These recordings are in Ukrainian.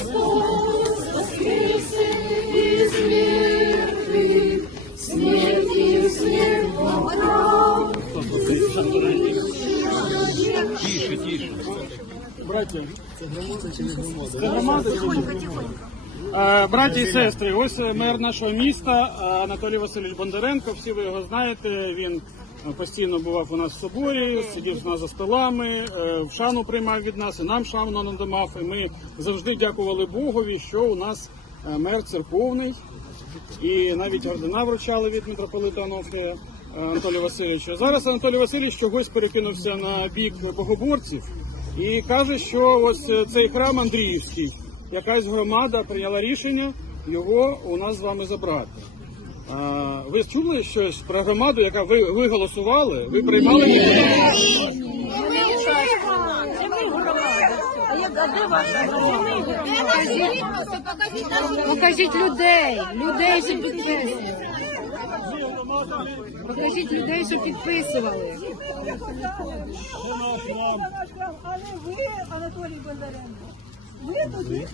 Из мертвых, смертью смерть поправ. Браття, це громада Тихонько, не громада? Е, Браті і сестри, ось е, мер нашого міста е, Анатолій Васильович Бондаренко. Всі ви його знаєте. Він е, постійно бував у нас в соборі, сидів з нас за столами, е, в шану приймав від нас, і нам шану надамав. І ми завжди дякували Богові, що у нас е, мер церковний. І навіть ордена вручали від митрополита Анофрія е, Анатолія Васильовича. Зараз Анатолій Васильович чогось перекинувся на бік богоборців і каже, що ось е, цей храм Андріївський, якась громада прийняла рішення його у нас з вами забрати. А, ви чули щось про громаду, яка ви, ви голосували? Ви приймали її? Покажіть людей, людей, що підписували. Покажіть людей, що підписували. Але ви, Анатолій Бондаренко,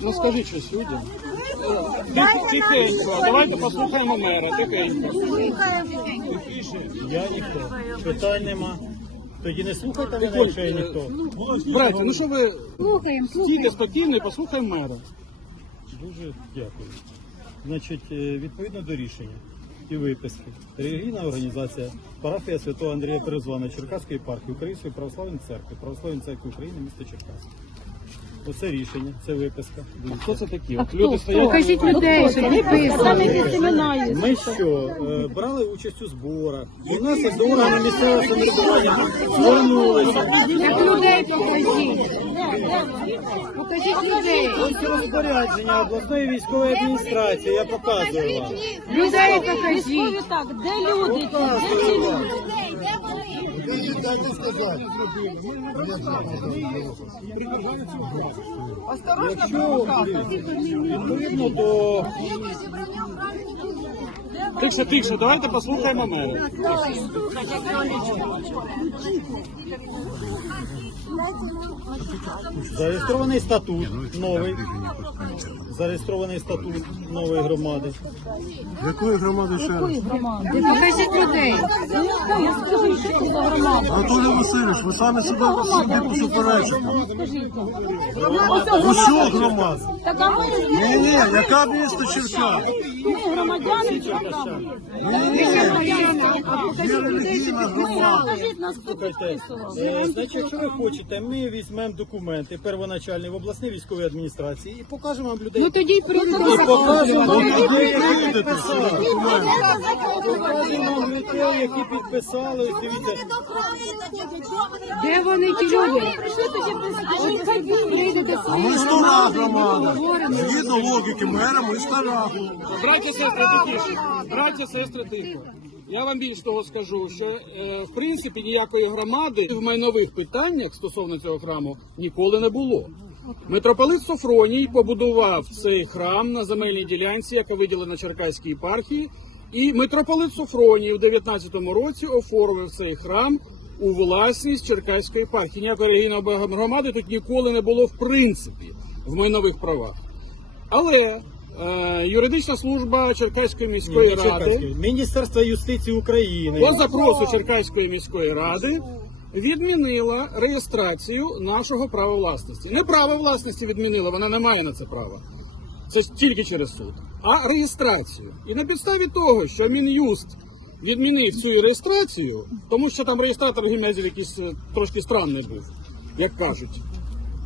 Ну скажіть щось людям. Тихенько, давайте послухаємо мера, тихенько. Я ніхто. Питань нема. Тоді не слухайте мене, якщо я ніхто. Браття, ну що ви Слухаємо, стійте слухаємо. спокійно і послухаємо мера. Дуже дякую. Значить, е, відповідно до рішення і виписки, релігійна організація парафія Святого Андрія Перезвана Черкаської єпархії Української православної церкви, Православної церкви України, місто Черкас. Оце рішення, це виписка. Хто це такі? От люди стоять. Покажіть людей, що. Ми що, е, брали участь у зборах. В нас як до органу місцевого самоврядування звернулися. Як людей покажіть. Покажіть людей. Ось розпорядження обласної військової адміністрації, я показую вам. Людей покажіть. так, де люди? Показую вам. Якщо відповідно до Тихше, тихше, давайте послухаємо мера. Зареєстрований статут новий, зареєстрований статут нової громади. Якої громади ще раз? Покажіть людей. Анатолій Васильович, ви самі себе собі суперечите. Ну що громада? Ні, ні, яка місто Черкас? Громадяни є релігійна нас, хто підписував? е, значить, якщо ви хочете, ми візьмемо документи первоначальні в обласній військовій адміністрації і покажемо вам людей. Ну тоді й прийдемо. покажемо вам людей, які підписали. сюди, документи. Покажемо вам людей, які підписали. Ось дивіться, Де вони ті люди? А ми стара громада. Згідно логіки мера, ми стара. Браття, сестри, тихіше. Браття, сестри, тихо. Я вам більш того скажу, що е, в принципі ніякої громади в майнових питаннях стосовно цього храму ніколи не було. Митрополит Софроній побудував цей храм на земельній ділянці, яка виділена Черкаській єпархії, і митрополит Софроній у 19-му році оформив цей храм у власність Черкаської єпархії. Ніякої релігійної громади тут ніколи не було в принципі в майнових правах. Але юридична служба Черкаської міської Ні, не ради Черкаської. Міністерство юстиції України. по запросу Черкаської міської ради відмінила реєстрацію нашого права власності. Не право власності відмінила, вона не має на це права. Це ж тільки через суд, а реєстрацію. І на підставі того, що Мін'юст відмінив цю реєстрацію, тому що там реєстратор гімназії якийсь е, трошки странний був, як кажуть.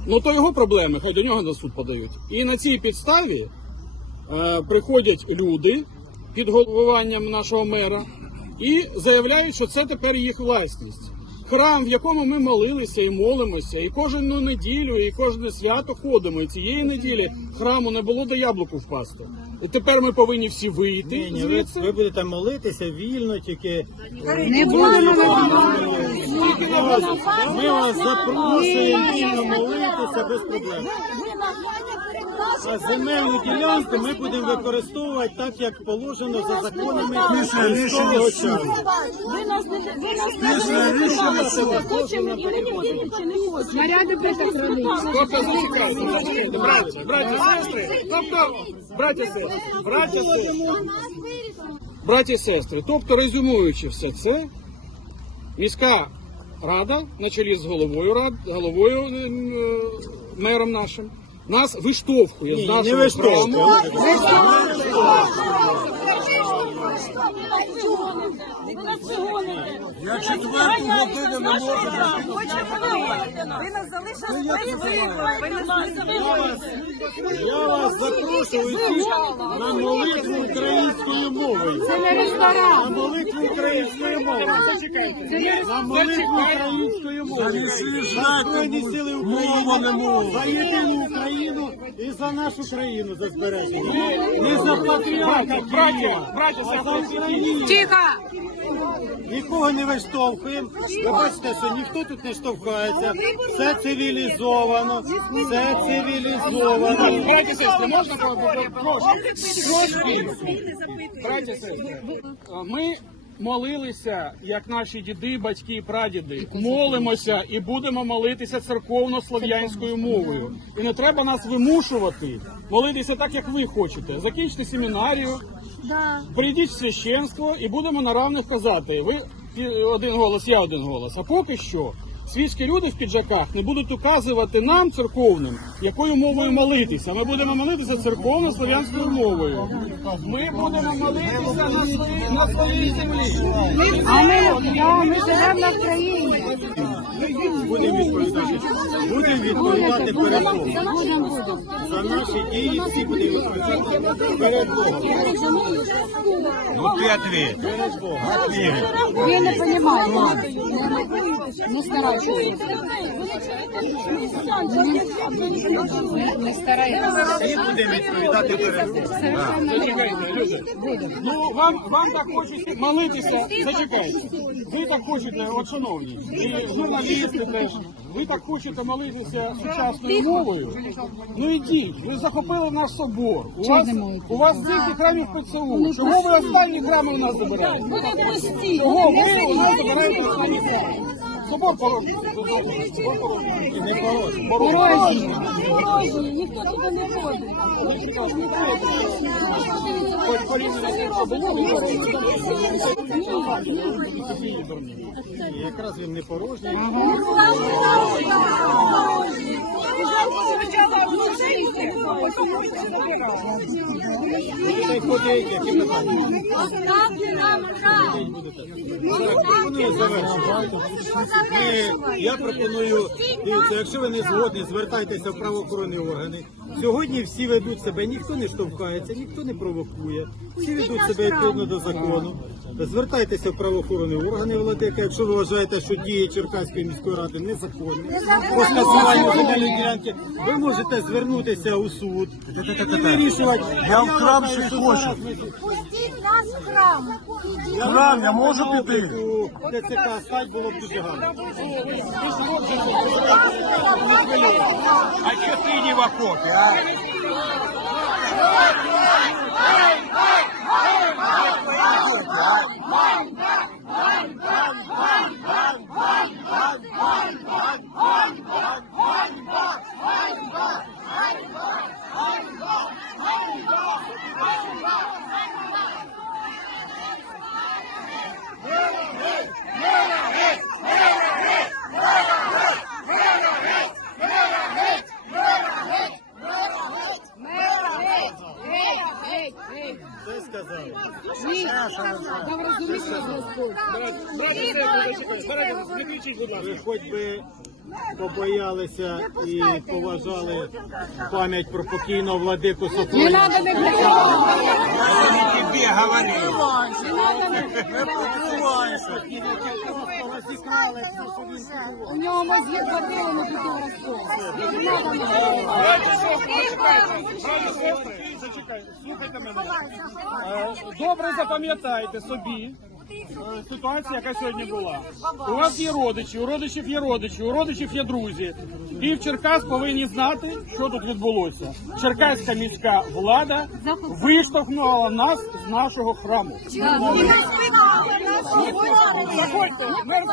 Ну то його проблеми, хай до нього на суд подають. І на цій підставі е, приходять люди під головуванням нашого мера і заявляють, що це тепер їх власність. Храм, в якому ми молилися і молимося, і кожну неділю, і кожне свято ходимо. І цієї неділі храму не було до яблуку впасти. І тепер ми повинні всі вийти Ні, ні, ви, звідси. ви будете молитися вільно, тільки Не будемо ми вас запрошуємо вільно молитися без проблем. А земельну ділянку ми будемо використовувати так, як положено за законами військового часу. Ви нас не ви нас не хочемо і не хочемо. Чи не хочемо. Снаряди сестри, тобто, браті, сестри, браті, сестри, браті, сестри, тобто, резюмуючи все це, міська рада на чолі з головою рад, головою ем, е, мером нашим, нас виштовхує Ні, з не нашого виштовхує. Ви нас вигоните. Я четверту годину не можу. Ви нас залишили. Ви нас. Я вас запрошую на молитву українською мовою. Це не ресторан. На молитву українською мовою. На молитву українською мовою. За Збройні сили України, за єдину Україну і за нашу країну за збереження. Не за патріарха, Браті, браті, Тихо! Нікого не виштовхуємо. Ви бачите, що ніхто тут не штовхається. Все цивілізовано. Все цивілізовано. Браті, сестри, можна трошки? Ми молилися, як наші діди, батьки і прадіди. Молимося і будемо молитися церковно-слов'янською мовою. І не треба нас вимушувати молитися так, як ви хочете. Закінчите семінарію, прийдіть в священство і будемо на равних казати. Ви один голос, я один голос. А поки що світські люди в піджаках не будуть указувати нам, церковним, якою мовою молитися. Ми будемо молитися церковно-слов'янською мовою. Ми будемо молитися на своїй на своїй землі. А ми, да, ми живемо на країні. Будемо відповідати. Перед Богом. За наші дії всі будемо відповідати перед Богом. Ну ти ответь. Перед Богом. Ви не розумієте. Не старайтеся. Не- Не старайтеся. Всі будемо відповідати перед Богом. Ну вам вам так хочеться молитися. Зачекайте. Ви так хочете, от шановні, і журналісти теж. Ви так хочете молитися сучасною мовою. Ну ідіть, ви захопили наш собор. У вас у вас стільки храмів ПЦУ. Чого ви останні храми у нас забираєте? Чого ви у нас забираєте Собор порожній. Порожній. Не порожньо. Порожні. Порожні, ніхто туди не ходить. Якраз він не порожній. Я пропоную, дивіться, якщо ви не згодні, звертайтеся в правоохоронні органи. Сьогодні всі ведуть себе, ніхто не штовхається, ніхто не провокує, всі ведуть себе відповідно до закону. Звертайтеся в правоохоронні органи, владика, якщо ви вважаєте, що дії Черкаської міської ради незаконні. По скасуванню земельної ділянки, ви можете звернутися у суд і вирішувати. Я в храм ще хочу. Пустіть нас в храм. Храм, я можу піти? ТЦК стать було б дуже гарно. А що ти не в окопі, а? Ей, ей, Це сказав. ні. Там розумієте, Господь. Браті, сестри, зачекайте. Зараз не кричіть, будь ласка. Ви хоч би побоялися і поважали пам'ять про покійного владику Не треба не. У нього мозги хватило на таку. Е, Добре запам'ятайте собі, ситуація, яка сьогодні була. У вас є родичі, у родичів є родичі, у родичів є друзі. Пів Черкас повинні знати, що тут відбулося. Черкаська міська влада виштовхнула нас з нашого храму. Заходьте, мер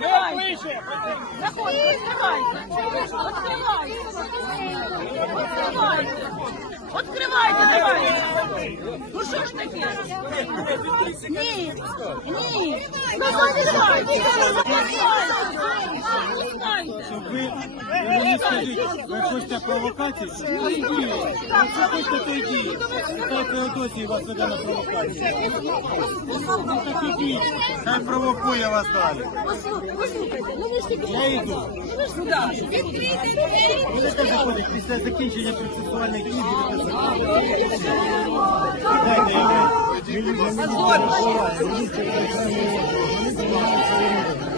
Мер кличе. Откривайте, давайте. Ну що ж таке? Ні, ні. Ну, відкривайте. Ви, ви мені скажіть, ви хочете провокації? Йдіть. Якщо хочете, то йдіть. Хай Феодосій вас веде на провокацію. Ну, так ідіть. Хай провокує вас далі. Я йду. Будете заходити після закінчення процесуальних дій будете заходити. Дайте, я не так само не займається